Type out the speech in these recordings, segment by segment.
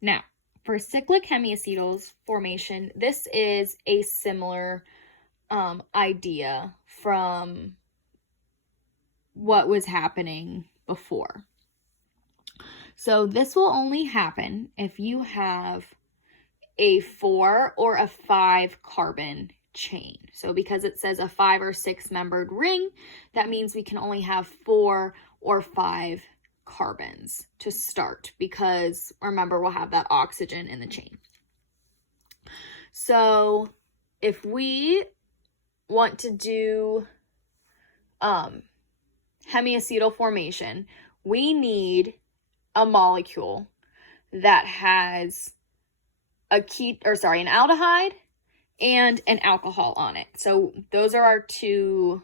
Now, for cyclic hemiacetals formation, this is a similar idea from what was happening before. So this will only happen if you have a 4 or a 5 carbon chain. So because it says a 5 or 6 membered ring, that means we can only have 4 or 5 carbons to start, because remember, we'll have that oxygen in the chain. So if we want to do hemiacetal formation, we need a molecule that has an aldehyde and an alcohol on it. So those are our two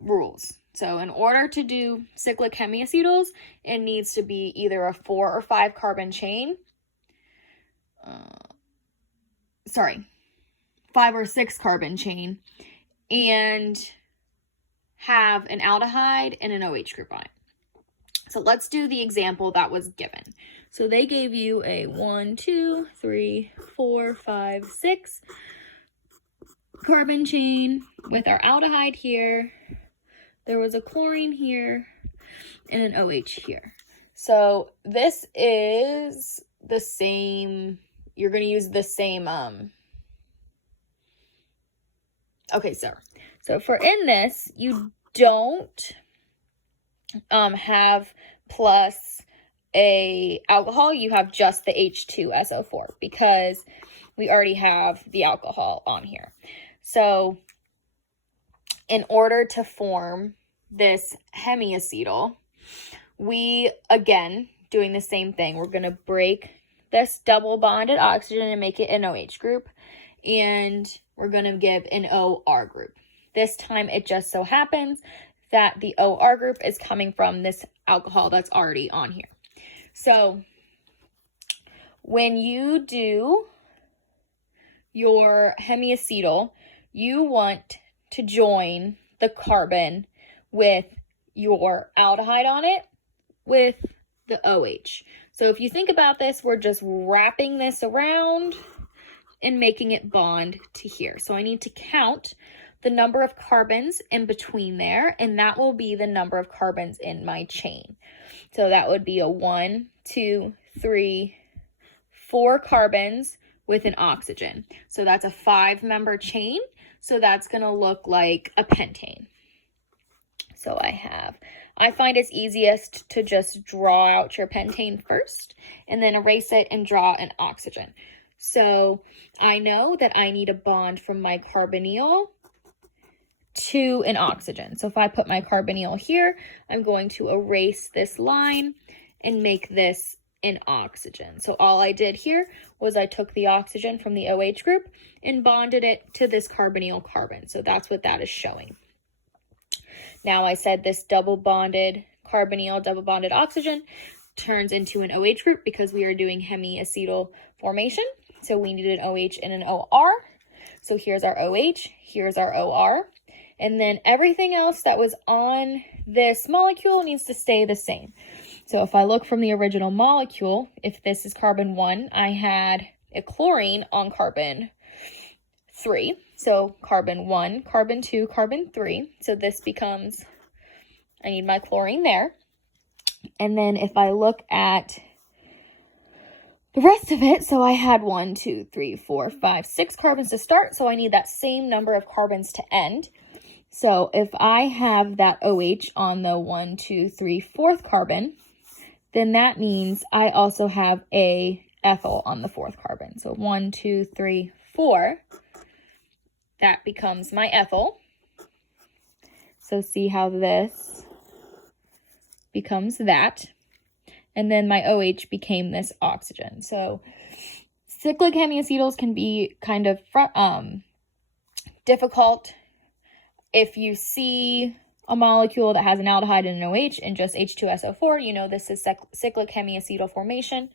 rules. So in order to do cyclic hemiacetals, it needs to be either a 4 or 5 carbon chain. 5 or 6 carbon chain, and have an aldehyde and an OH group on it. So let's do the example that was given. So they gave you a 1, 2, 3, 4, 5, 6 carbon chain with our aldehyde here. There was a chlorine here and an OH here. So this is the same, you're going to use the same, okay, so for in this, you don't have plus a alcohol, you have just the H2SO4 because we already have the alcohol on here. So in order to form this hemiacetal, we, again, doing the same thing, we're going to break this double bonded oxygen and make it an OH group, and we're going to give an OR group. This time it just so happens that the OR group is coming from this alcohol that's already on here. So when you do your hemiacetal, you want to join the carbon with your aldehyde on it with the OH. So if you think about this, we're just wrapping this around and making it bond to here. So I need to count the number of carbons in between there, and that will be the number of carbons in my chain. So that would be a 1, 2, 3, 4 carbons with an oxygen. So that's a 5-member chain. So that's going to look like a pentane. So I find it's easiest to just draw out your pentane first and then erase it and draw an oxygen. So I know that I need a bond from my carbonyl to an oxygen. So if I put my carbonyl here, I'm going to erase this line and make this an oxygen. So all I did here was I took the oxygen from the OH group and bonded it to this carbonyl carbon. So that's what that is showing. Now I said this double bonded carbonyl, double bonded oxygen turns into an OH group because we are doing hemiacetal formation. So we need an OH and an OR. So here's our OH, here's our OR. And then everything else that was on this molecule needs to stay the same. So if I look from the original molecule, if this is carbon 1, I had a chlorine on carbon 3. So carbon 1, carbon 2, carbon 3. So this becomes, I need my chlorine there. And then if I look at the rest of it, so I had 1, 2, 3, 4, 5, 6 carbons to start. So I need that same number of carbons to end. So if I have that OH on the 1, 2, 3, 4th carbon, then that means I also have a ethyl on the 4th carbon. So 1, 2, 3, 4, that becomes my ethyl. So see how this becomes that. And then my OH became this oxygen. So cyclic hemiacetals can be kind of difficult. If you see a molecule that has an aldehyde and an OH and just H2SO4, you know this is cyclic hemiacetal formation.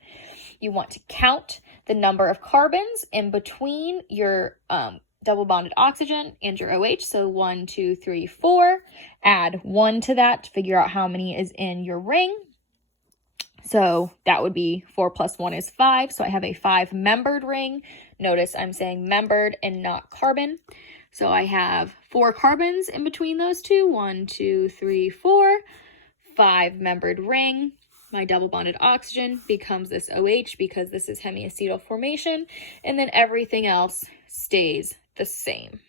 You want to count the number of carbons in between your double bonded oxygen and your OH. So 1, 2, 3, 4. Add 1 to that to figure out how many is in your ring. So that would be 4 plus 1 is 5. So I have a 5-membered ring. Notice I'm saying membered and not carbon. So I have 4 carbons in between those two. 1, 2, 3, 4. 5-membered ring. My double bonded oxygen becomes this OH because this is hemiacetal formation. And then everything else stays the same.